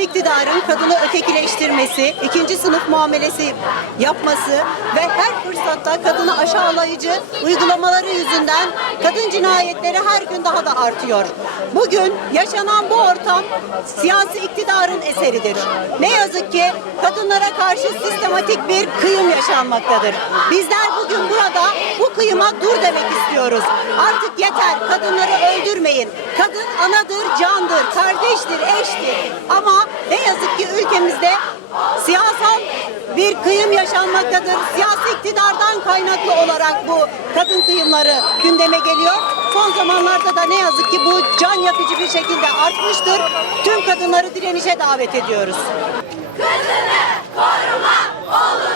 Siyasi iktidarın kadını ötekileştirmesi, ikinci sınıf muamelesi yapması ve her fırsatta kadını aşağılayıcı uygulamaları yüzünden kadın cinayetleri her gün daha da artıyor. Bugün yaşanan bu ortam siyasi iktidarın eseridir. Ne yazık ki kadınlara karşı sistematik bir kıyım yaşanmaktadır. Bizler bugün burada bu kıyıma dur demek istiyoruz. Artık yeter kadınları öldürmeyin. Kadın anadır, candır, kardeştir, eştir. Ama ne yazık ki ülkemizde siyasal bir kıyım yaşanmaktadır. Siyasi iktidardan kaynaklı olarak bu kadın kıyımları gündeme geliyor. Son zamanlarda da ne yazık ki bu can yakıcı bir şekilde artmıştır. Tüm kadınları direnişe davet ediyoruz. Kızını koruma, oğlunu